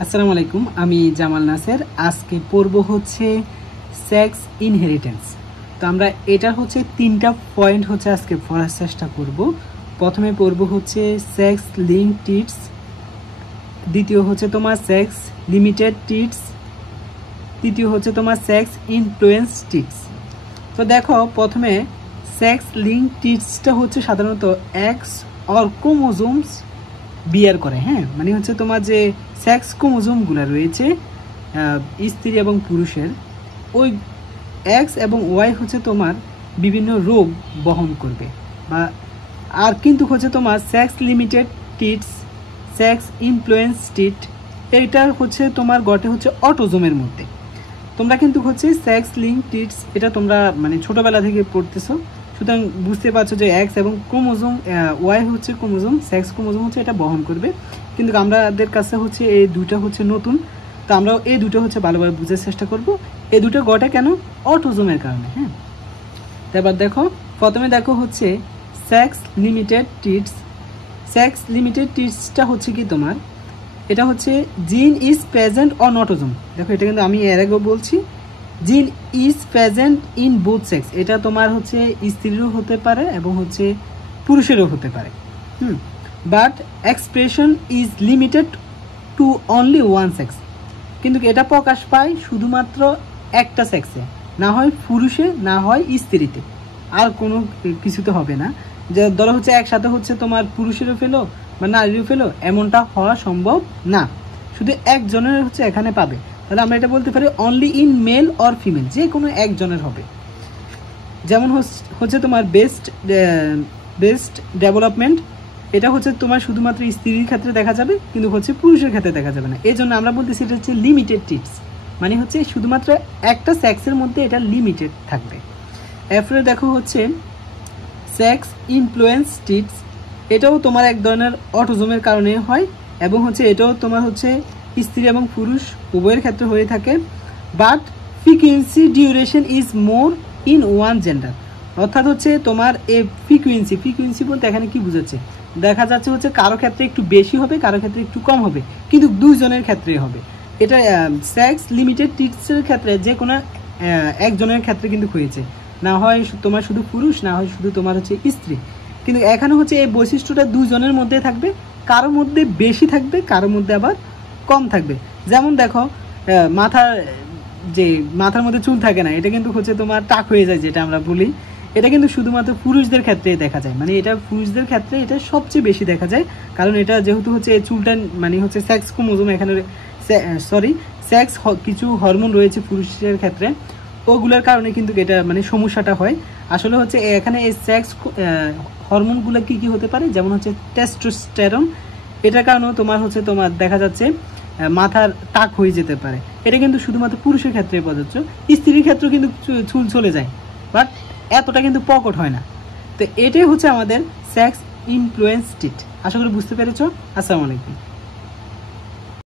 আসসালামু আলাইকুম, আমি জামাল নাসের। আজকে পড়ব হচ্ছে সেক্স ইনহেরিটেন্স। তো আমরা এটা হচ্ছে তিনটা পয়েন্ট হচ্ছে আজকে পড়ার চেষ্টা করব। প্রথমে পড়ব হচ্ছে সেক্স লিঙ্ক টিটস, দ্বিতীয় হচ্ছে তোমার সেক্স লিমিটেড টিটস, তৃতীয় হচ্ছে তোমার সেক্স ইনফ্লুয়েন্স টিটস। তো দেখো, প্রথমে সেক্স লিঙ্ক টিটসটা হচ্ছে সাধারণত এক্স অর ক্রোমোজোমস বিয়ার করে। হ্যাঁ, মানে হচ্ছে তোমার যে সেক্স ক্রোমোজোমগুলো রয়েছে স্ত্রী এবং পুরুষের, ওই এক্স এবং ওয়াই হচ্ছে তোমার বিভিন্ন রোগ বহন করবে। বা আর কিন্তু হচ্ছে তোমার সেক্স লিমিটেড টিটস, সেক্স ইনফ্লুয়েন্স টিট, এইটা হচ্ছে তোমার গঠে হচ্ছে অটোজোমের মধ্যে। তোমরা কিন্তু হচ্ছে সেক্স লিঙ্ক টিটস এটা তোমরা মানে ছোটোবেলা থেকে পড়তেছো, সুতরাং বুঝতে পারছো যে এক্স এবং ক্রোমোজোম ওয়াই হচ্ছে ক্রোমোজোম, সেক্স ক্রোমোজোম হচ্ছে এটা বহন করবে। কিন্তু আমাদের কাছে হচ্ছে এই দুটো হচ্ছে নতুন, তো আমরা এই দুটো হচ্ছে ভালোভাবে বুঝার চেষ্টা করব। এই দুটো গঠে কেন? অটোজোমের কারণে। হ্যাঁ, তারপর দেখো, প্রথমে দেখো হচ্ছে সেক্স লিমিটেড টিটস। সেক্স লিমিটেড টিটসটা হচ্ছে কি তোমার, এটা হচ্ছে জিন ইজ প্রেজেন্ট অন অটোজোম। দেখো, এটা কিন্তু আমি এর আগেও বলছি, জিন is present in both sex. এটা তোমার হচ্ছে স্ত্রীরও হতে পারে এবং হচ্ছে পুরুষেরও হতে পারে। But expression is limited to only one sex. কিন্তু এটা প্রকাশ পায় শুধুমাত্র একটা সেক্সে, না হয় পুরুষে না হয় স্ত্রীতে, আর কোনো কিছুতে হবে না। যে ধরো হচ্ছে একসাথে হচ্ছে তোমার পুরুষেরও ফেলো বা নারীরও ফেলো, এমনটা হওয়া সম্ভব না, শুধু একজনের হচ্ছে এখানে পাবে। তাহলে আমরা এটা বলতে পারি only in male or female, যে কোনো একজনের হবে। যেমন হচ্ছে তোমার বেস্ট ডেভেলপমেন্ট, এটা হচ্ছে তোমার শুধুমাত্র স্ত্রীর ক্ষেত্রে দেখা যাবে, কিন্তু হচ্ছে পুরুষের ক্ষেত্রে দেখা যাবে না। এই জন্য আমরা বলতেছি এটা হচ্ছে লিমিটেড টিটস, মানে হচ্ছে শুধুমাত্র একটা সেক্সের মধ্যে এটা লিমিটেড থাকবে। এরপরে দেখো হচ্ছে সেক্স ইনফ্লুয়েন্স টিটস, এটাও তোমার এক ধরনের অটোজোমের কারণে হয়, এবং হচ্ছে এটাও তোমার হচ্ছে স্ত্রী এবং পুরুষ উভয়ের ক্ষেত্রে হয়ে থাকে। But frequency duration is more in one gender. অর্থাৎ হচ্ছে তোমার এই ফ্রিকুয়েন্সি বলতে এখানে কি বোঝাচ্ছে, দেখা যাচ্ছে হচ্ছে কারো ক্ষেত্রে একটু বেশি হবে, কারো ক্ষেত্রে একটু কম হবে, কিন্তু দুইজনের ক্ষেত্রেই হবে। এটা সেক্স লিমিটেড টিটসের ক্ষেত্রে যে কোনো একজনের ক্ষেত্রে কিন্তু হয়েছে, না হয় তোমার শুধু পুরুষ, না হয় শুধু তোমার হচ্ছে স্ত্রী। কিন্তু এখানে হচ্ছে এই বৈশিষ্ট্যটা দুইজনের মধ্যে থাকবে, কারোর মধ্যে বেশি থাকবে, কারোর মধ্যে আবার কম থাকবে। যেমন দেখো, মাথার মধ্যে চুল থাকে না, এটা কিন্তু হচ্ছে তোমার টাক হয়ে যায়, যেটা আমরা বলি, এটা কিন্তু শুধুমাত্র পুরুষদের ক্ষেত্রে দেখা যায়। মানে এটা পুরুষদের ক্ষেত্রে এটা সবচেয়ে বেশি দেখা যায়, কারণ এটা যেহেতু হচ্ছে এই চুলটা মানে হচ্ছে সেক্স ক্রোমোজোম, এখানে সেক্স কিছু হরমোন রয়েছে পুরুষের ক্ষেত্রে, ওগুলোর কারণে কিন্তু এটা মানে সমস্যাটা হয়। আসলে হচ্ছে এখানে এই সেক্স হরমোনগুলো কি কি হতে পারে, যেমন হচ্ছে টেস্টোস্টেরন, এটার কারণেও তোমার হচ্ছে তোমার দেখা যাচ্ছে মাথার টাক হয়ে যেতে পারে। এটা কিন্তু শুধুমাত্র পুরুষের ক্ষেত্রে প্রযোজ্য, স্ত্রীর ক্ষেত্রেও কিন্তু চুল চলে যায়, বাট এতটা কিন্তু প্রকট হয় না। তো এটাই হচ্ছে আমাদের সেক্স ইনফ্লুয়েন্স টিট। আশা করি বুঝতে পেরেছো। আসসালামু আলাইকুম।